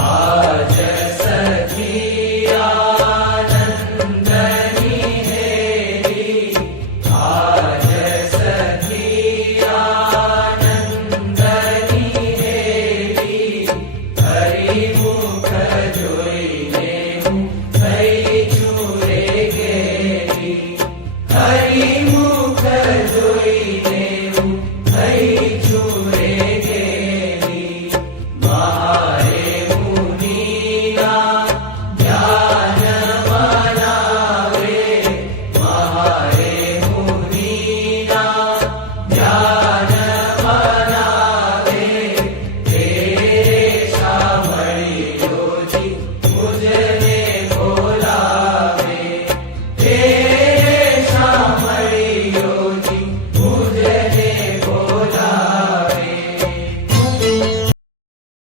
आज सखी आनंदनी हेरी, आज सखी आनंदनी हेरी, हरि मुख जोईने हूँ થઈ ચૂરે ઘેરી, હરિ મુખ જોઈને હું થઈ ચૂરે ઘેરી, મહા